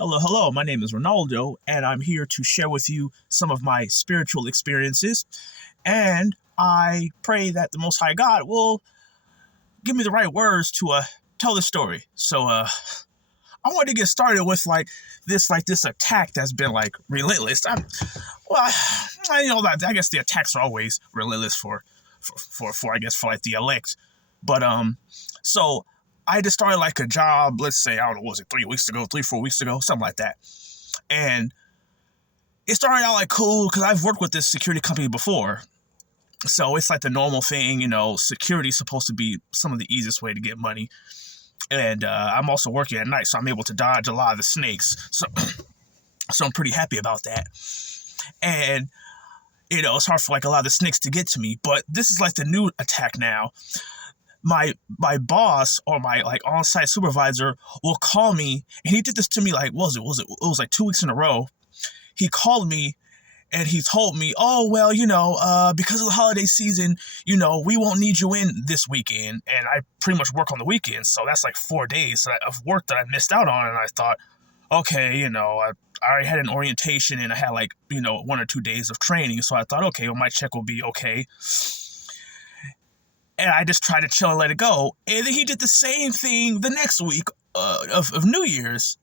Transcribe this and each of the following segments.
Hello, hello. My name is Ronaldo, and I'm here to share with you some of my spiritual experiences. And I pray that the Most High God will give me the right words to tell the story. So, I wanted to get started with this attack that's been relentless. I guess the attacks are always relentless for I guess for the elect, but so I just started a job. Let's say I don't know, was it 3 weeks ago, 4 weeks ago, something like that, and it started out cool because I've worked with this security company before. So it's the normal thing, security is supposed to be some of the easiest way to get money. And I'm also working at night, so I'm able to dodge a lot of the snakes. So I'm pretty happy about that. And, it's hard for a lot of the snakes to get to me. But this is the new attack now. My boss or my on-site supervisor will call me, and he did this to me it was 2 weeks in a row. He called me and he told me, oh, well, because of the holiday season, we won't need you in this weekend. And I pretty much work on the weekends. So that's 4 days of work that I missed out on. And I thought, okay, I already had an orientation and I had 1 or 2 days of training. So I thought, okay, well, my check will be okay. And I just tried to chill and let it go. And then he did the same thing the next week of New Year's.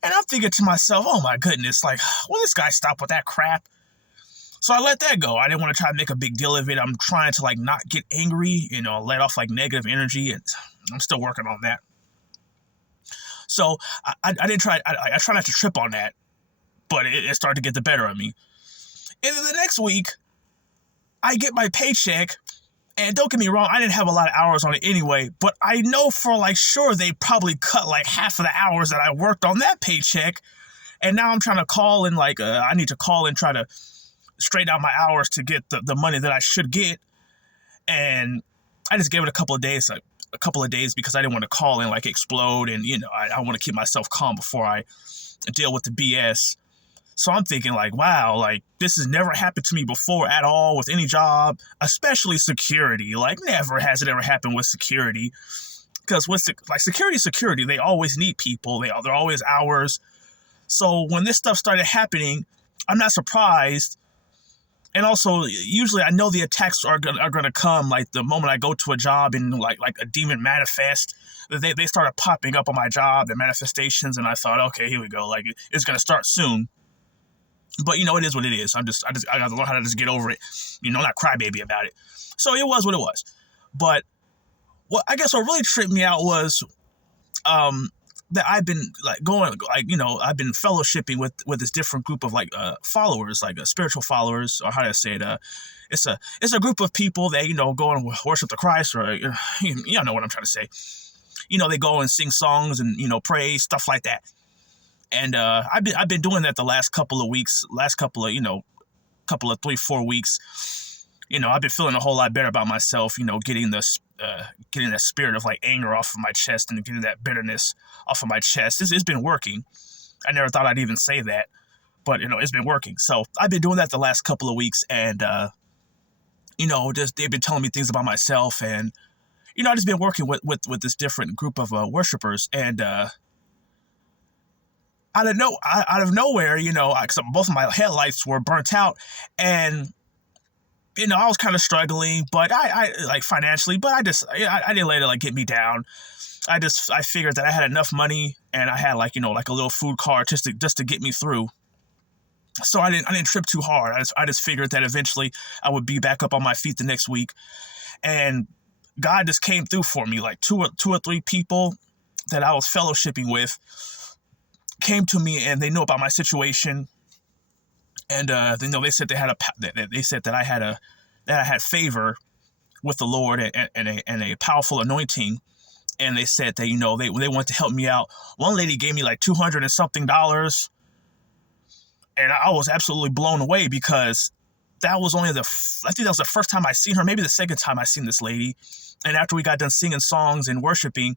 And I'm thinking to myself, oh my goodness, will this guy stop with that crap? So I let that go. I didn't want to try to make a big deal of it. I'm trying to not get angry, let off negative energy, and I'm still working on that. So I didn't try. I try not to trip on that, but it started to get the better of me. And then the next week, I get my paycheck. And don't get me wrong, I didn't have a lot of hours on it anyway, but I know for sure they probably cut half of the hours that I worked on that paycheck. And now I'm trying to call and I need to call and try to straighten out my hours to get the money that I should get. And I just gave it a couple of days because I didn't want to call and explode. And, I want to keep myself calm before I deal with the BS. So I'm thinking wow, this has never happened to me before at all with any job, especially security. Never has it ever happened with security. Because with security, they always need people. They're always hours. So when this stuff started happening, I'm not surprised. And also, usually I know the attacks are gonna come the moment I go to a job and like a demon manifest. They started popping up on my job, the manifestations, and I thought, okay, here we go. It's gonna start soon. But it is what it is. I gotta learn how to just get over it. Not crybaby about it. So it was what it was. But what really tripped me out was that I've been I've been fellowshipping with this different group of followers, spiritual followers, or how do I say it? It's a group of people that go and worship the Christ, or you know what I'm trying to say. They go and sing songs and pray, stuff like that. And I've been doing that the last couple of weeks, couple of 3-4 weeks. I've been feeling a whole lot better about myself. Getting that spirit of anger off of my chest and getting that bitterness off of my chest. It's been working. I never thought I'd even say that, but it's been working. So I've been doing that the last couple of weeks, and just they've been telling me things about myself, and I've just been working with this different group of worshipers, and out of nowhere, both of my headlights were burnt out, and I was kind of struggling, but I financially, but I didn't let it get me down. I figured that I had enough money, and I had a little food card just to get me through. So I didn't trip too hard. I just figured that eventually I would be back up on my feet the next week, and God just came through for me. Two or three people that I was fellowshipping with came to me, and they knew about my situation, and they said that I had favor with the Lord and a powerful anointing, and they said that they wanted to help me out. One lady gave me $200 and something, and I was absolutely blown away because that was I think that was the first time I seen her, maybe the second time I seen this lady. And after we got done singing songs and worshiping,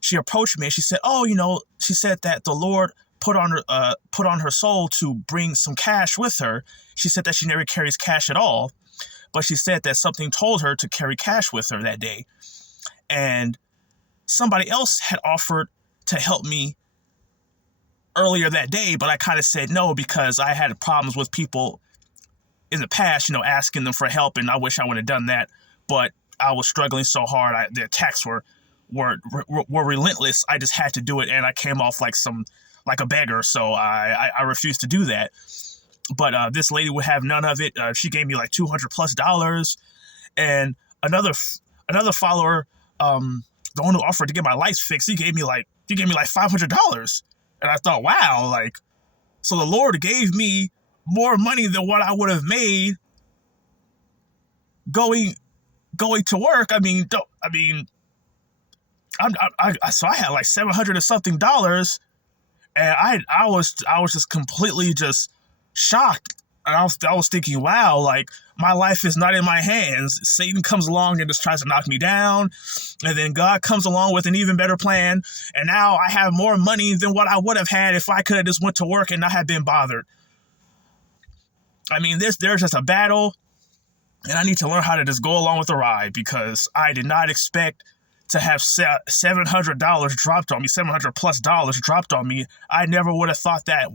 she approached me and she said, she said that the Lord put on her soul to bring some cash with her. She said that she never carries cash at all, but she said that something told her to carry cash with her that day. And somebody else had offered to help me earlier that day, but I kind of said no because I had problems with people in the past, asking them for help, and I wish I would have done that, but I was struggling so hard. The attacks were relentless. I just had to do it, and I came off like a beggar, so I refused to do that. But this lady would have none of it. She gave me like $200+, and another follower, the one who offered to get my lights fixed, he gave me like $500, and I thought, wow, like, so the Lord gave me more money than what I would have made going to work. So I had like $700 or something, and I was just completely just shocked. And I was thinking, wow, like, my life is not in my hands. Satan comes along and just tries to knock me down, and then God comes along with an even better plan, and now I have more money than what I would have had if I could have just went to work and not have been bothered. There's just a battle, and I need to learn how to just go along with the ride, because I did not expect to have $700 dropped on me, $700+ dropped on me. I never would have thought that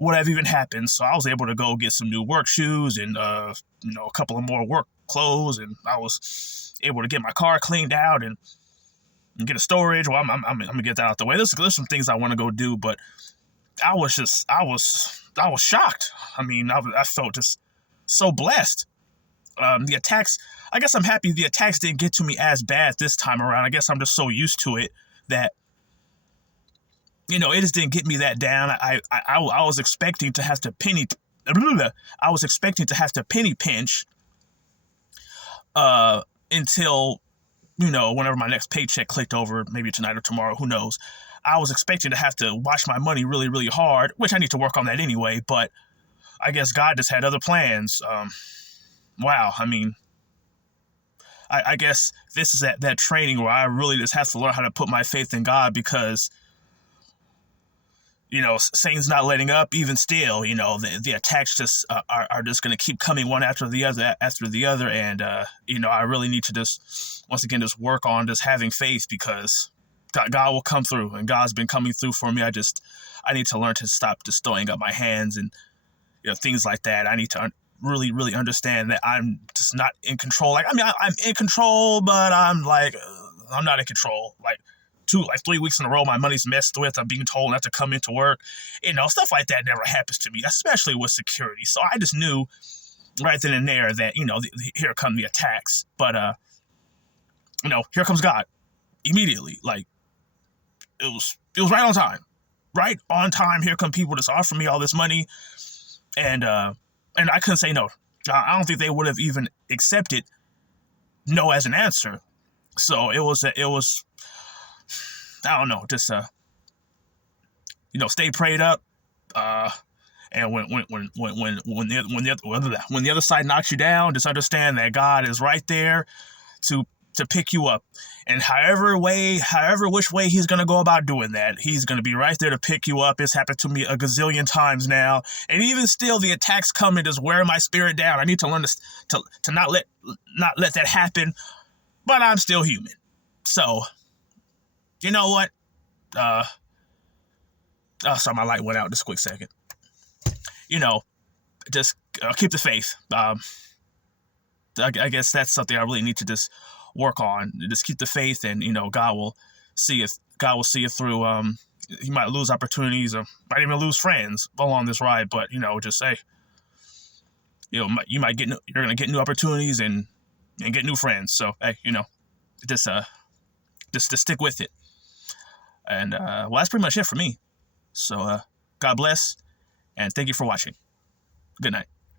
would have even happened. So I was able to go get some new work shoes and a couple of more work clothes, and I was able to get my car cleaned out and get a storage. Well, I'm gonna get that out the way. There's some things I want to go do, but I was shocked. I felt just so blessed. The attacks, I guess I'm happy the attacks didn't get to me as bad this time around. I guess I'm just so used to it that, it just didn't get me that down. I was expecting to have to penny pinch until, whenever my next paycheck clicked over, maybe tonight or tomorrow, who knows. I was expecting to have to watch my money really, really hard, which I need to work on that anyway, but I guess God just had other plans. Wow, I guess this is that training where I really just have to learn how to put my faith in God, because Satan's not letting up. Even still, the attacks just are just going to keep coming one after the other. And, I really need to just, once again, just work on just having faith, because God will come through, and God's been coming through for me. I need to learn to stop just throwing up my hands and, things like that. I need to really, really understand that I'm just not in control. Like, I'm in control, but I'm not in control. Like, 3 weeks in a row, my money's messed with. I'm being told not to come into work. Stuff like that never happens to me, especially with security. So I just knew right then and there that, here come the attacks. But, here comes God immediately. Like, it was right on time. Right on time. Here come people just offering me all this money. And I couldn't say no. I don't think they would have even accepted no as an answer. So it was I don't know, just stay prayed up. And when the other side knocks you down, just understand that God is right there to pick you up. And however which way he's going to go about doing that, he's going to be right there to pick you up. It's happened to me a gazillion times now. And even still, the attacks come and just wear my spirit down. I need to learn to not let that happen. But I'm still human. So, you know what? Sorry, my light went out just a quick second. Just keep the faith. I guess that's something I really need to just work on. Just keep the faith, and God will see it through. You might lose opportunities, or might even lose friends along this ride, but just say, you're gonna get new opportunities and get new friends. So hey, just stick with it. And that's pretty much it for me. So God bless, and thank you for watching. Good night.